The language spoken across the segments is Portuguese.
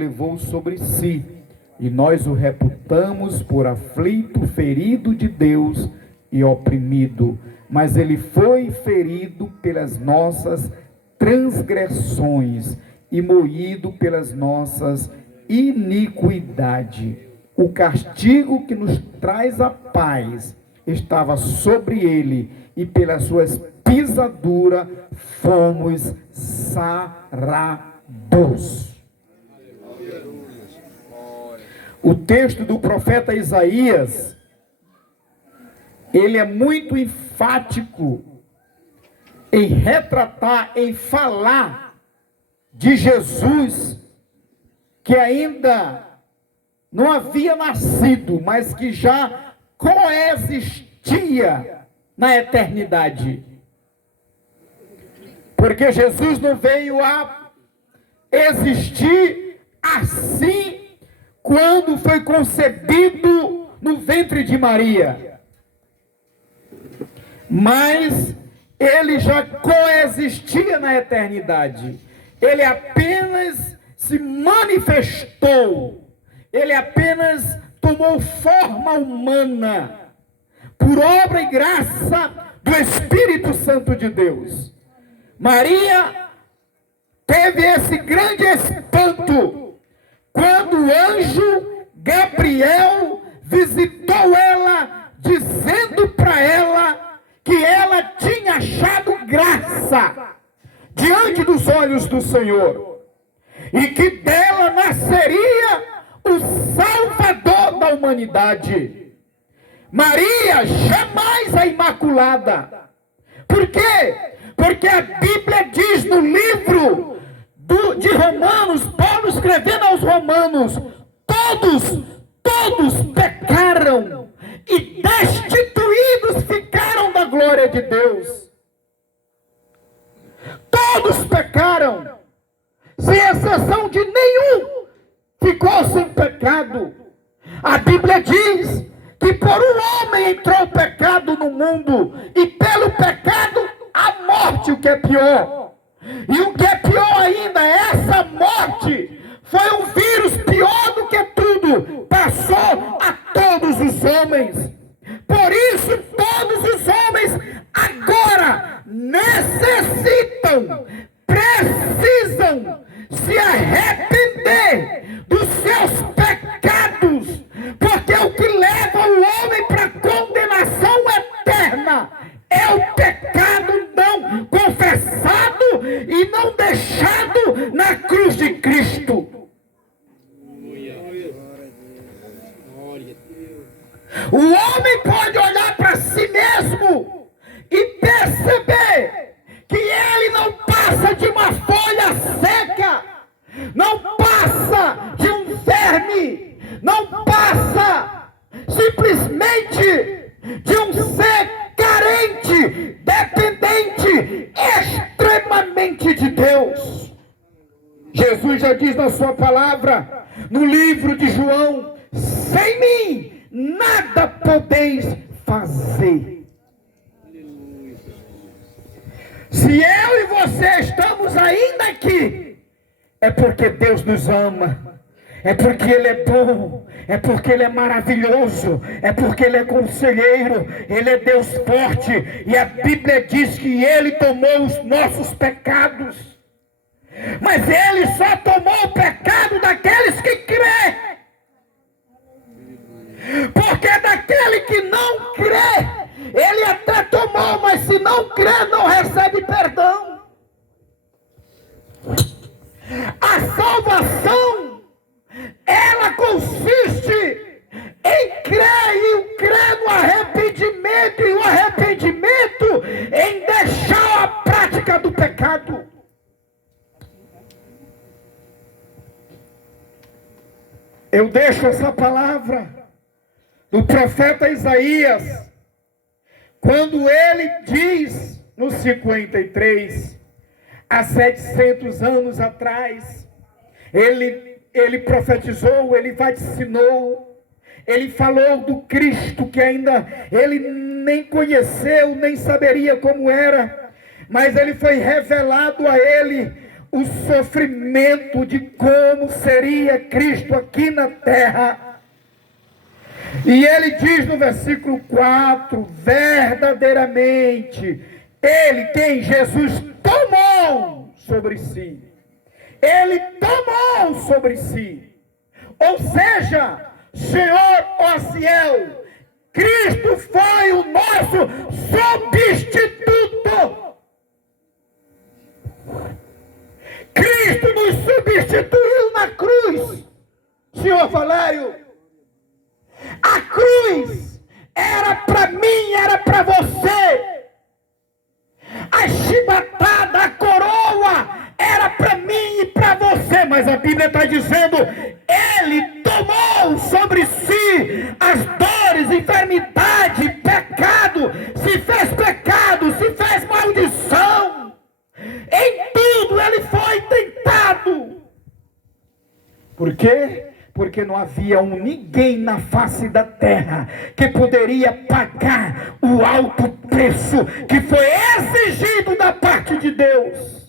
levou sobre si, e nós o reputamos por aflito, ferido de Deus e oprimido. Mas ele foi ferido pelas nossas transgressões e moído pelas nossas iniquidades. O castigo que nos traz a paz estava sobre ele, e pelas suas pisaduras fomos sarados. O texto do profeta Isaías, ele é muito enfático em retratar, em falar de Jesus, que ainda não havia nascido, mas que já coexistia na eternidade. Porque Jesus não veio a existir assim quando foi concebido no ventre de Maria. Mas ele já coexistia na eternidade. Ele apenas se manifestou. Ele apenas tomou forma humana por obra e graça do Espírito Santo de Deus. Maria teve esse grande espanto quando o anjo Gabriel visitou ela, dizendo para ela que ela tinha achado graça diante dos olhos do Senhor, e que dela nasceria o Salvador da humanidade. Maria, jamais a Imaculada. Por quê? Porque a Bíblia diz no livro de Romanos, Paulo escrevendo aos Romanos, todos pecaram e destituídos ficaram da glória de Deus. Todos pecaram, sem exceção de nenhum ficou sem pecado. A Bíblia diz que por um homem entrou o pecado no mundo, e pelo pecado a morte, o que é pior. E o que é pior ainda, essa morte foi um vírus pior do que tudo, passou a todos os homens. Por isso todos os homens agora necessitam, precisam se arrepender dos seus pecados, porque o que leva o homem para a condenação eterna é o pecado não confessado e não deixado na cruz de Cristo. O homem pode olhar para si mesmo e perceber que ele não passa de uma folha seca, não passa de um verme, não passa simplesmente de um ser carente, dependente extremamente de Deus. Jesus já diz na sua palavra, no livro de João: sem mim nada podeis fazer. Se eu e você estamos ainda aqui, é porque Deus nos ama, é porque Ele é bom, é porque Ele é maravilhoso, é porque Ele é conselheiro, Ele é Deus forte, e a Bíblia diz que Ele tomou os nossos pecados. Mas Ele só tomou o pecado daqueles que crê, porque daquele que não crê, Ele até tomou, mas se não crê, não recebe perdão. A salvação, ela consiste em crer, e o crer no arrependimento, e o arrependimento em deixar a prática do pecado. Eu deixo essa palavra do profeta Isaías, quando ele diz no 53, há 700 anos atrás, ele profetizou, ele vaticinou, ele falou do Cristo que ainda ele nem conheceu, nem saberia como era, mas ele foi revelado a ele o sofrimento de como seria Cristo aqui na terra. E ele diz no versículo 4, verdadeiramente, ele, quem? Jesus, tomou sobre si. Ele tomou sobre si. Ou seja, Senhor Osiel, Cristo foi o nosso substituto. Cristo nos substituiu na cruz. Senhor Valério, a cruz era para mim, era para você. A chibatada, a coroa, era para mim e para você. Mas a Bíblia está dizendo, ele tomou sobre si as dores, enfermidade, pecado, se fez pecado, se fez maldição. Em tudo ele foi tentado. Por quê? Porque não havia ninguém na face da terra que poderia pagar o alto preço que foi exigido da parte de Deus.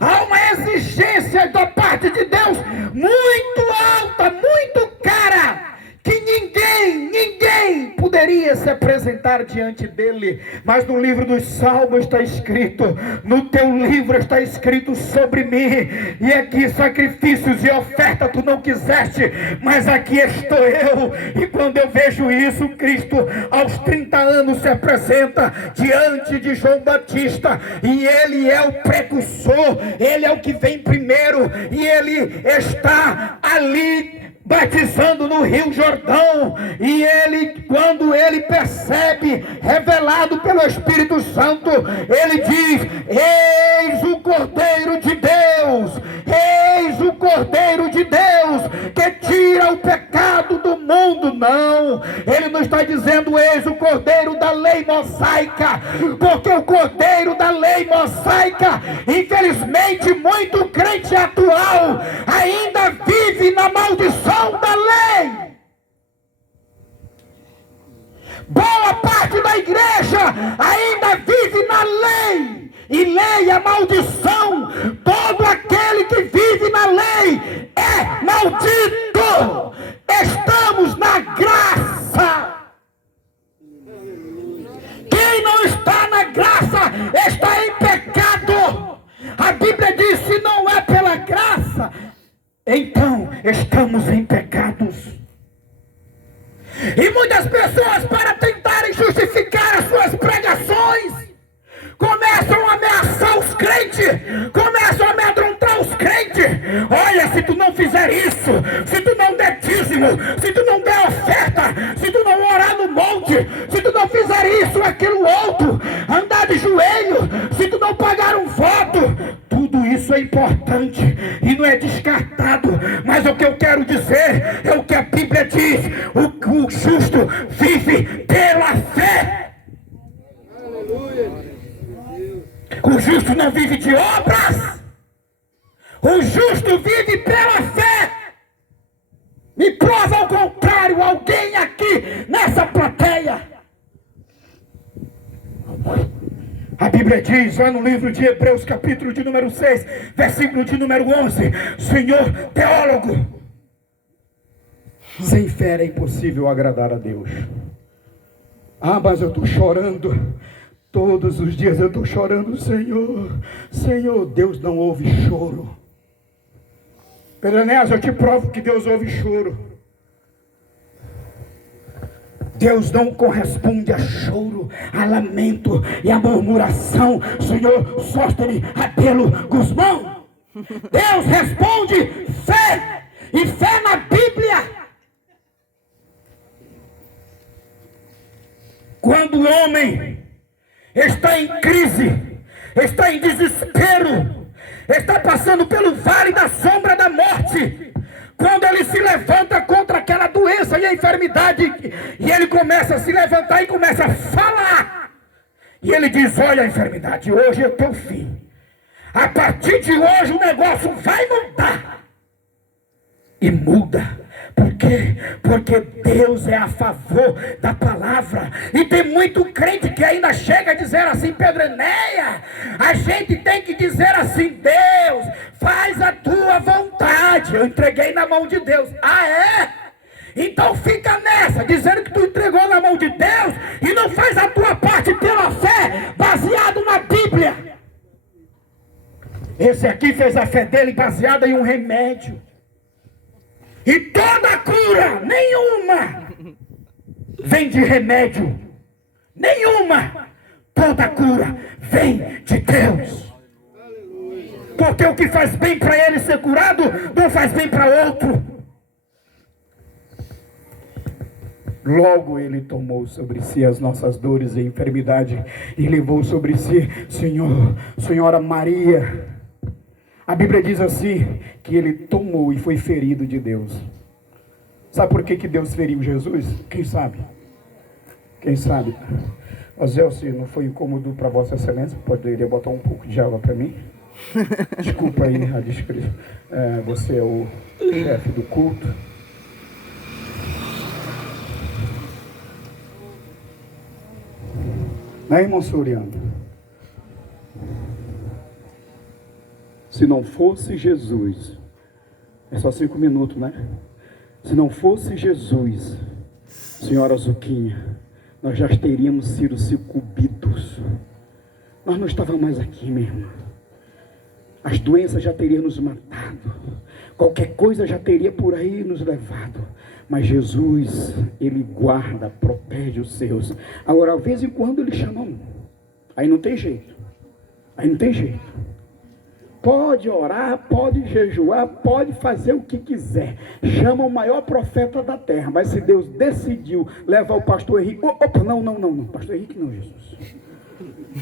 Há uma exigência da parte de Deus muito alta, muito cara, que ninguém poderia se apresentar diante dele. Mas no livro dos Salmos está escrito, no teu livro está escrito sobre mim, e aqui sacrifícios e oferta tu não quiseste, mas aqui estou eu. E quando eu vejo isso, Cristo aos 30 anos se apresenta diante de João Batista, e ele é o precursor, ele é o que vem primeiro, e ele está ali batizando no Rio Jordão. E ele, quando ele percebe, revelado pelo Espírito Santo, ele diz: eis o Cordeiro de Deus, eis o Cordeiro de Deus, que tira o pecado do mundo. Não, ele não está dizendo eis o Cordeiro da lei mosaica, porque o Cordeiro da lei mosaica, infelizmente muito crente atual ainda vive na maldição da lei. Boa parte da igreja ainda vive na lei, e lei é maldição. Todo aquele que vive na lei é maldito. Estamos na graça. Quem não está na graça está em pecado. A Bíblia diz: se não é pela graça, então estamos em pecados. E muitas pessoas, para tentarem justificar as suas pregações, começam a ameaçar os crentes, começam a amedrontar os crentes. Olha, se tu não fizer isso, se tu não der dízimo, se tu não der oferta, se tu não orar no monte, se tu não fizer isso, aquilo, outro, andar de joelho, se tu não pagar um voto, tudo isso é importante e não é descartado. Mas o que eu quero dizer é o que a Bíblia diz: o justo vive pela fé. O justo não vive de obras. O justo vive pela fé. Me prova ao contrário alguém aqui nessa plateia. A Bíblia diz lá no livro de Hebreus, capítulo de número 6, versículo de número 11: Senhor teólogo, sem fé é impossível agradar a Deus. Ah, mas eu estou chorando. Todos os dias eu estou chorando, Senhor. Senhor, Deus não ouve choro. Pedro Enéas, eu te provo que Deus ouve choro. Deus não corresponde a choro, a lamento e a murmuração. Senhor Sóstenes Rabelo Guzmão, Deus responde fé, e fé na Bíblia. Quando o homem está em crise, está em desespero, está passando pelo vale da sombra da morte, quando ele se levanta contra aquela doença e a enfermidade, e ele começa a se levantar e começa a falar, e ele diz: olha, enfermidade, hoje é o teu fim. A partir de hoje o negócio vai mudar. E muda, Por quê? Porque Deus é a favor da palavra. E tem muito crente que ainda chega a dizer assim: Pedro Enéia, a gente tem que dizer assim: Deus, faz a tua vontade. Eu entreguei na mão de Deus. Ah, é? Então fica nessa, dizendo que tu entregou na mão de Deus e não faz a tua parte pela fé, baseado na Bíblia. Esse aqui fez a fé dele baseada em um remédio. E toda cura, nenhuma, vem de remédio. Nenhuma. Toda cura vem de Deus. Porque o que faz bem para ele ser curado, não faz bem para outro. Logo ele tomou sobre si as nossas dores e enfermidade e levou sobre si, Senhora Maria. A Bíblia diz assim, que ele tomou e foi ferido de Deus. Sabe por que Deus feriu Jesus? Quem sabe? Quem sabe? Zé, se não foi incômodo para Vossa Excelência, poderia botar um pouco de água para mim? Desculpa aí a descrição. Você é o chefe do culto. Né, irmão Soriano? Se não fosse Jesus, é só 5 minutos, né? Se não fosse Jesus, senhora Zuquinha, nós já teríamos sido sucumbidos. Nós não estávamos mais aqui, minha irmã. As doenças já teriam nos matado. Qualquer coisa já teria por aí nos levado. Mas Jesus, Ele guarda, protege os seus. Agora, de vez em quando Ele chama um. Aí não tem jeito. Aí não tem jeito. Pode orar, pode jejuar, pode fazer o que quiser. Chama o maior profeta da terra. Mas se Deus decidiu levar o pastor Henrique... Opa, não. Pastor Henrique não, Jesus.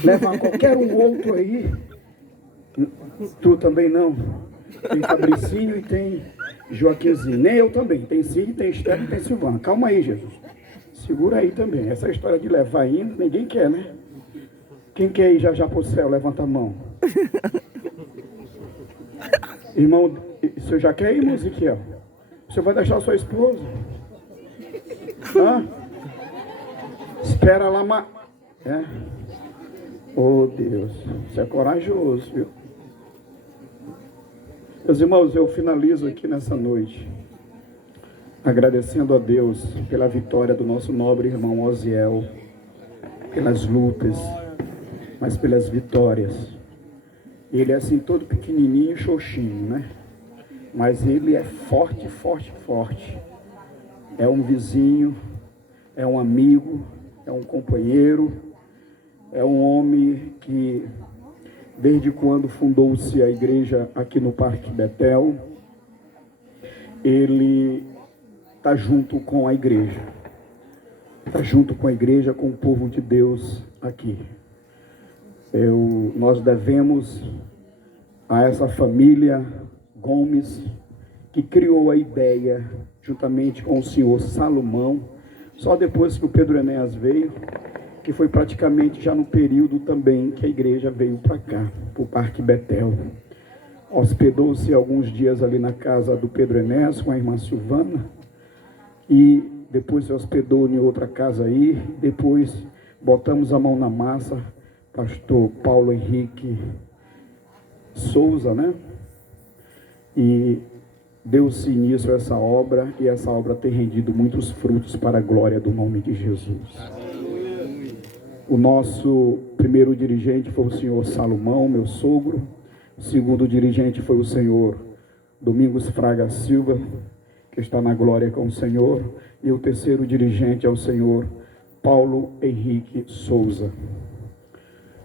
Levar qualquer um outro aí. Tu também não. Tem Fabricinho e tem Joaquimzinho. Nem eu também. Tem Cid, tem Esther e tem Silvana. Calma aí, Jesus. Segura aí também. Essa história de levar ainda, ninguém quer, né? Quem quer ir já pro céu? Levanta a mão. Irmão, o senhor já quer ir, irmão Ezequiel? O senhor vai deixar a sua esposa? Hã? Espera lá, Oh, Deus, você é corajoso, viu? Meus irmãos, eu finalizo aqui nessa noite, agradecendo a Deus pela vitória do nosso nobre irmão Osiel, pelas lutas, mas pelas vitórias. Ele é assim todo pequenininho e xoxinho, né? Mas ele é forte, forte, forte. É um vizinho, é um amigo, é um companheiro, é um homem que, desde quando fundou-se a igreja aqui no Parque Betel, ele está junto com a igreja. Está junto com a igreja, com o povo de Deus aqui. Nós devemos a essa família Gomes, que criou a ideia, juntamente com o senhor Salomão, só depois que o Pedro Enéas veio, que foi praticamente já no período também que a igreja veio para cá, para o Parque Betel. Hospedou-se alguns dias ali na casa do Pedro Enéas com a irmã Silvana, e depois se hospedou em outra casa aí, depois botamos a mão na massa, pastor Paulo Henrique Souza, né? E deu-se início a essa obra, e essa obra tem rendido muitos frutos para a glória do nome de Jesus. O nosso primeiro dirigente foi o senhor Salomão, meu sogro. O segundo dirigente foi o senhor Domingos Fraga Silva, que está na glória com o Senhor. E o terceiro dirigente é o senhor Paulo Henrique Souza.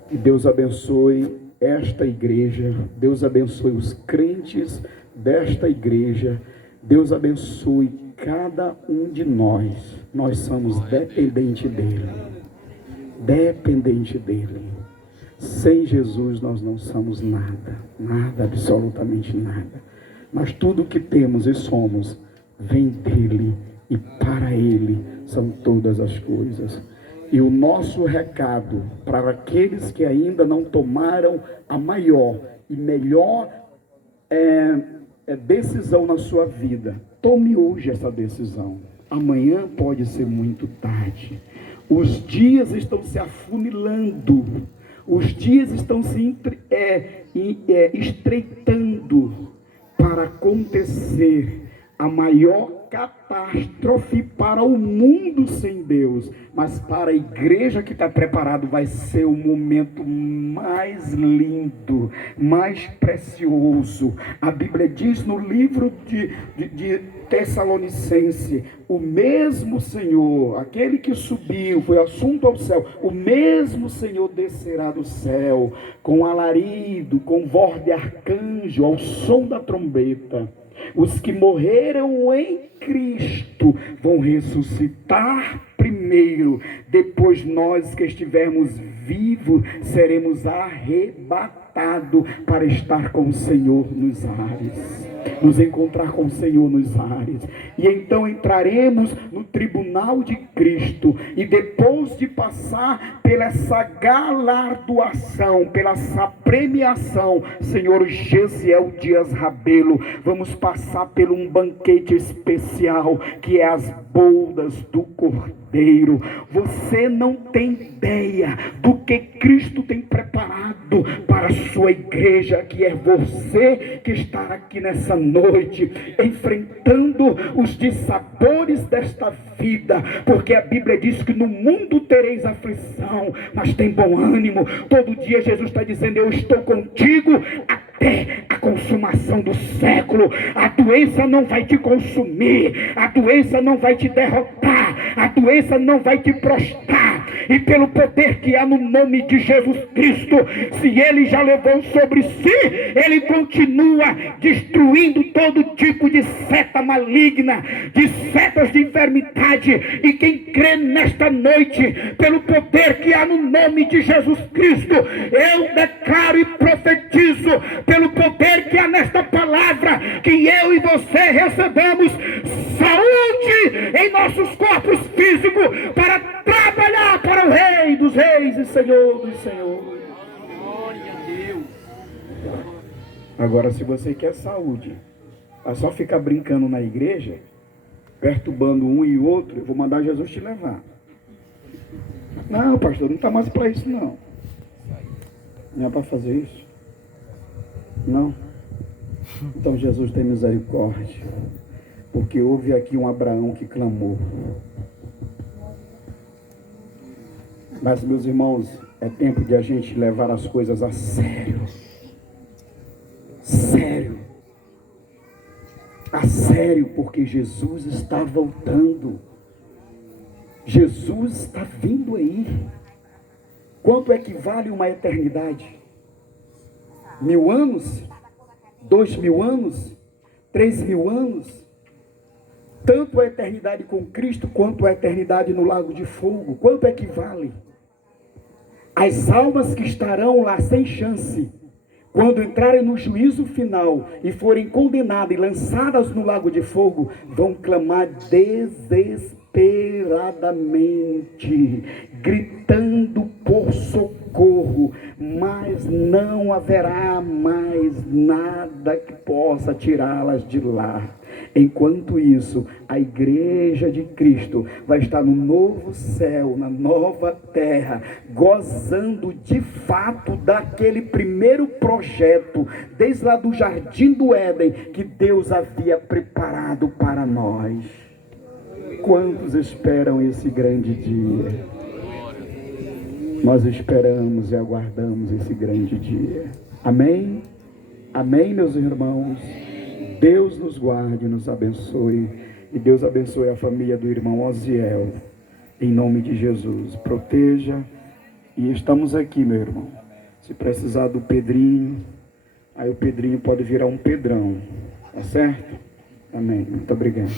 Que Deus abençoe esta igreja, Deus abençoe os crentes desta igreja, Deus abençoe cada um de nós. Nós somos dependentes dele. Dependente dele. Sem Jesus nós não somos nada, absolutamente nada. Mas tudo que temos e somos vem dele, e para ele são todas as coisas. E o nosso recado para aqueles que ainda não tomaram a maior e melhor decisão na sua vida Tome hoje essa decisão. Amanhã pode ser muito tarde. Os dias estão se afunilando. Os dias estão se estreitando para acontecer a maior catástrofe para o mundo sem Deus, mas para a igreja que está preparado vai ser o momento mais lindo, mais precioso. A Bíblia diz no livro de Tessalonicense, o mesmo Senhor, aquele que subiu, foi assunto ao céu, o mesmo Senhor descerá do céu, com alarido, com voz de arcanjo, ao som da trombeta. Os que morreram em Cristo vão ressuscitar primeiro, depois nós que estivermos vivos seremos arrebatados para estar com o Senhor nos ares, nos encontrar com o Senhor nos ares, e então entraremos no tribunal de Cristo, e depois de passar pela essa galardoação, pela essa premiação, Senhor Gesiel Dias Rabelo, vamos passar por um banquete especial, que é as bodas do Cordeiro. Você não tem ideia do que Cristo tem preparado para a sua igreja, que é você que está aqui nessa noite, enfrentando os dissabores desta vida, porque a Bíblia diz que no mundo tereis aflição, mas tem bom ânimo. Todo dia Jesus está dizendo: eu estou contigo até a consumação do século. A doença não vai te consumir, a doença não vai te derrotar, a doença não vai te prostrar, e pelo poder que há no nome de Jesus Cristo, se Ele já levou sobre si, Ele continua destruindo todo tipo de seta maligna, de setas de enfermidade. E quem crê nesta noite, pelo poder que há no nome de Jesus Cristo, eu declaro e profetizo, pelo poder que há nesta palavra, que eu e você recebemos saúde em nossos corpos físicos para trabalhar para o Rei dos Reis e Senhor dos Senhores. Glória a Deus. Agora, se você quer saúde, é só ficar brincando na igreja, perturbando um e outro, eu vou mandar Jesus te levar. Não, pastor, não está mais para isso não. Não é para fazer isso? Não? Então Jesus tem misericórdia, porque houve aqui um Abraão que clamou. Mas, meus irmãos, é tempo de a gente levar as coisas a sério. Sério. A sério, porque Jesus está voltando. Jesus está vindo aí. Quanto é que vale uma eternidade? 1000 anos? 2000 anos? 3000 anos? Tanto a eternidade com Cristo, quanto a eternidade no lago de fogo. Quanto é que vale? As almas que estarão lá sem chance, quando entrarem no juízo final e forem condenadas e lançadas no lago de fogo, vão clamar desesperadamente, gritando por socorro, mas não haverá mais nada que possa tirá-las de lá. Enquanto isso, a igreja de Cristo vai estar no novo céu, na nova terra, gozando de fato daquele primeiro projeto, desde lá do jardim do Éden, que Deus havia preparado para nós. Quantos esperam esse grande dia? Nós esperamos e aguardamos esse grande dia. Amém? Amém, meus irmãos? Deus nos guarde e nos abençoe. E Deus abençoe a família do irmão Osiel. Em nome de Jesus. Proteja. E estamos aqui, meu irmão. Se precisar do Pedrinho, aí o Pedrinho pode virar um Pedrão. Tá certo? Amém. Muito obrigado.